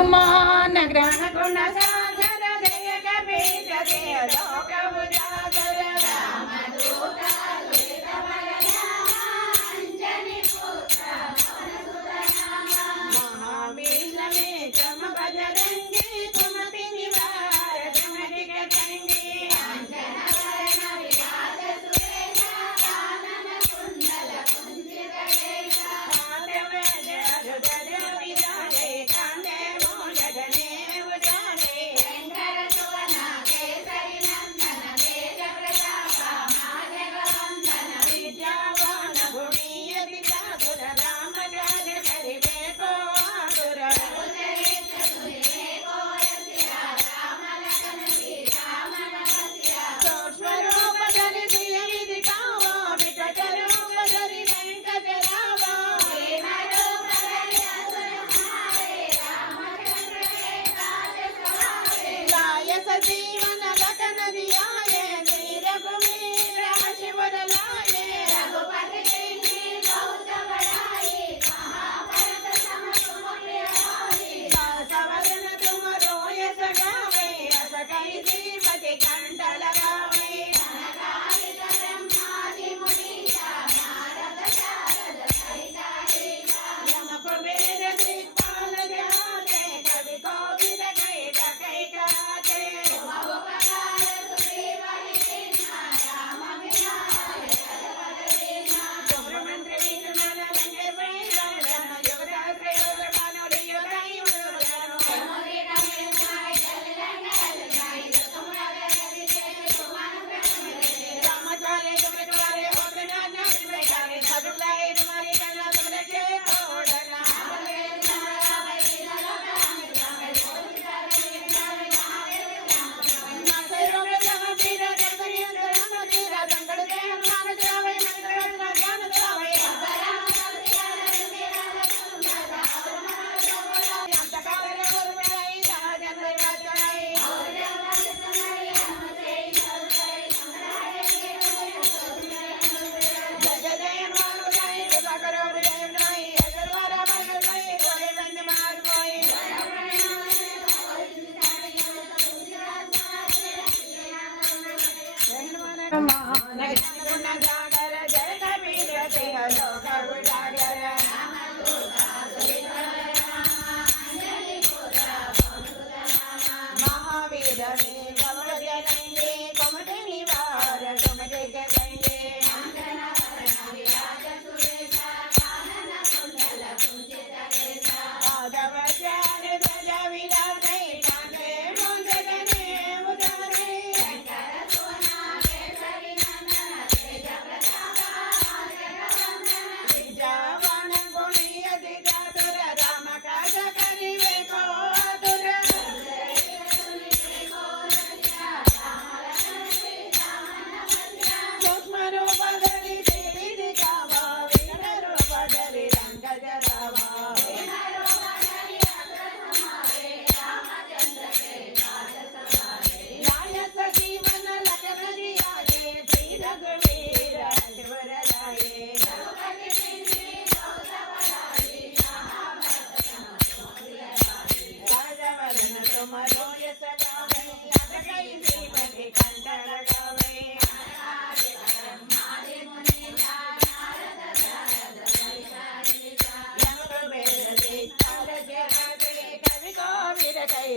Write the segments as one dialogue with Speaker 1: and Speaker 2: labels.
Speaker 1: హనుమాన్ గ్రహ గుణ సాగర జయ కపీట జయ లోకము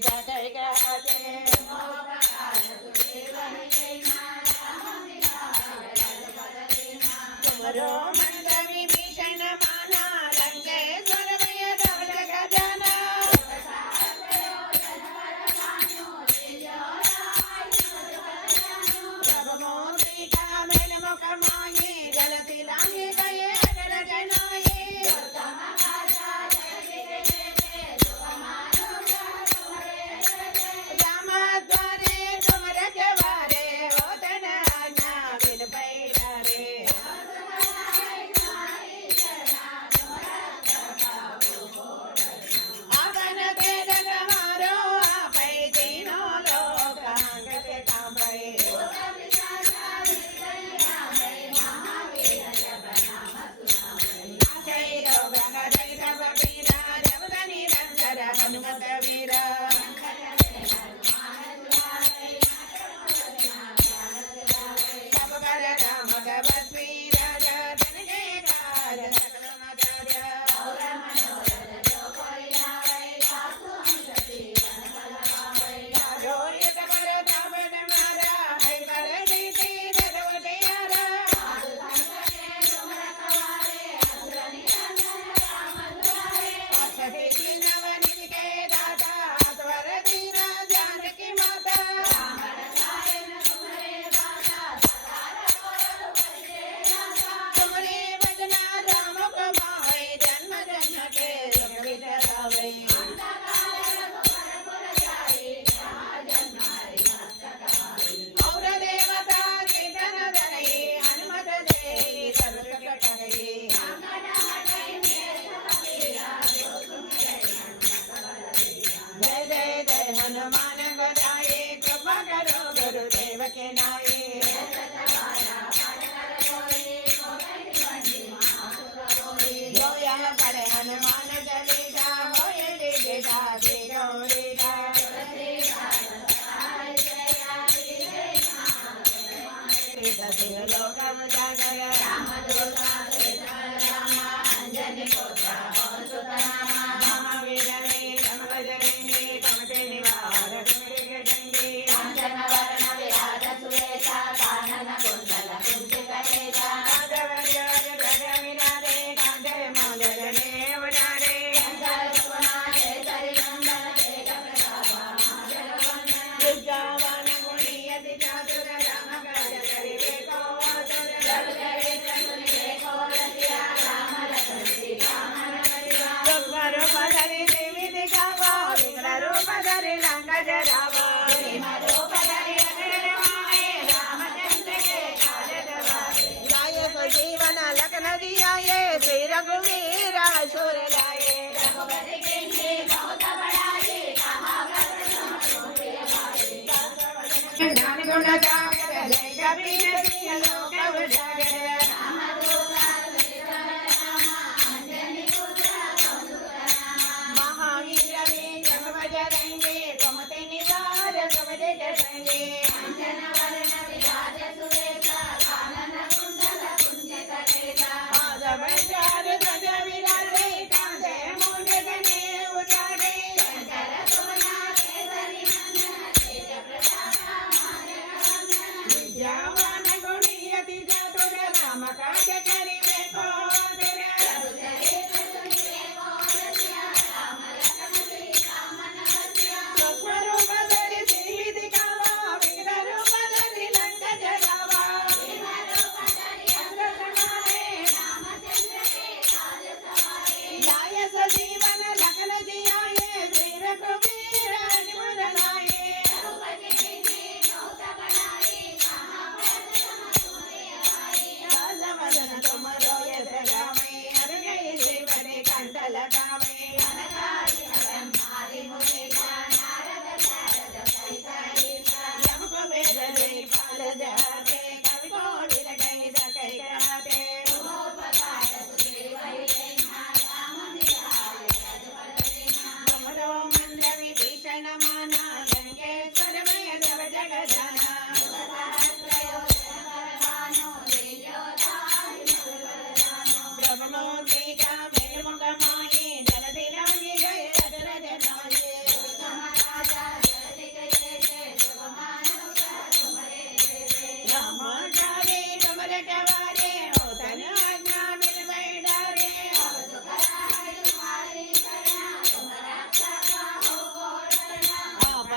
Speaker 1: da da 感谢你。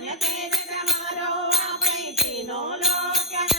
Speaker 1: España. Tiene ese amor, a no lo.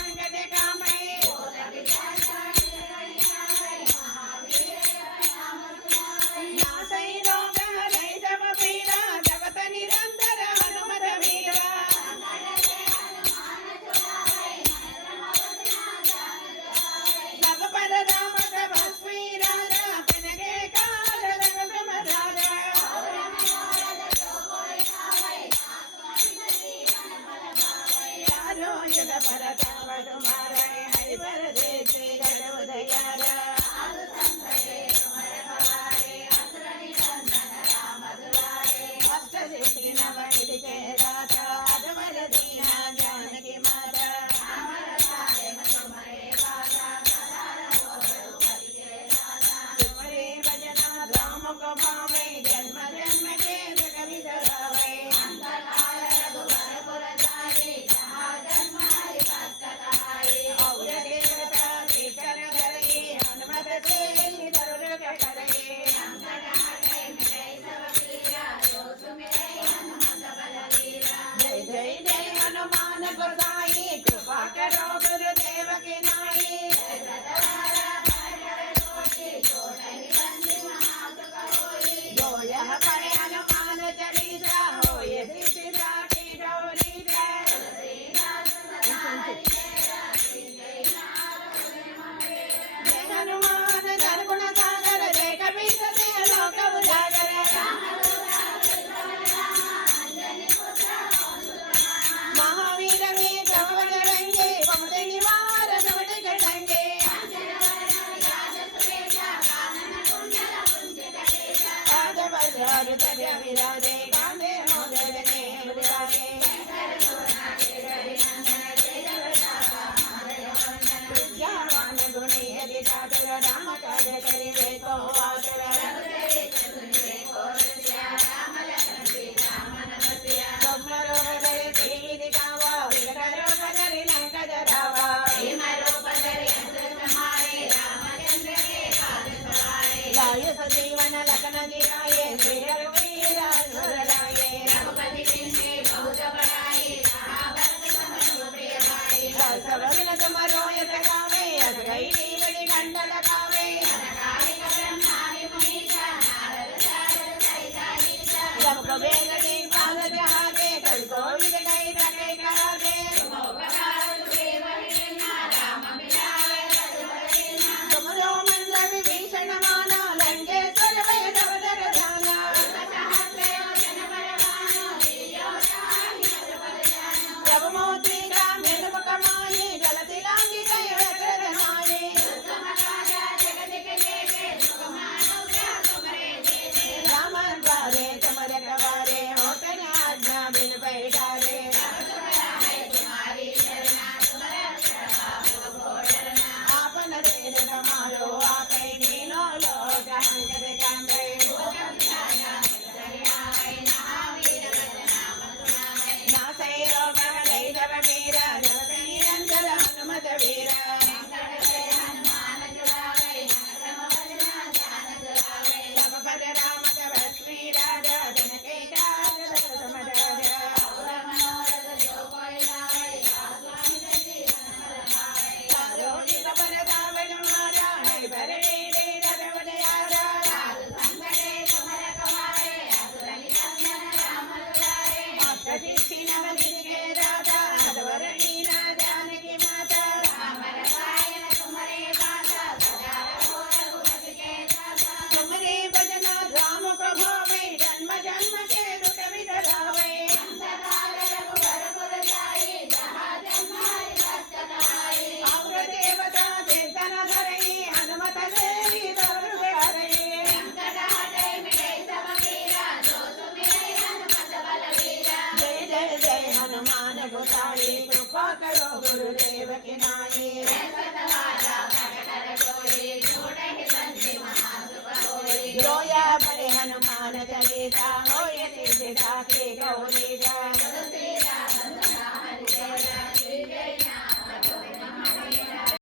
Speaker 1: Hare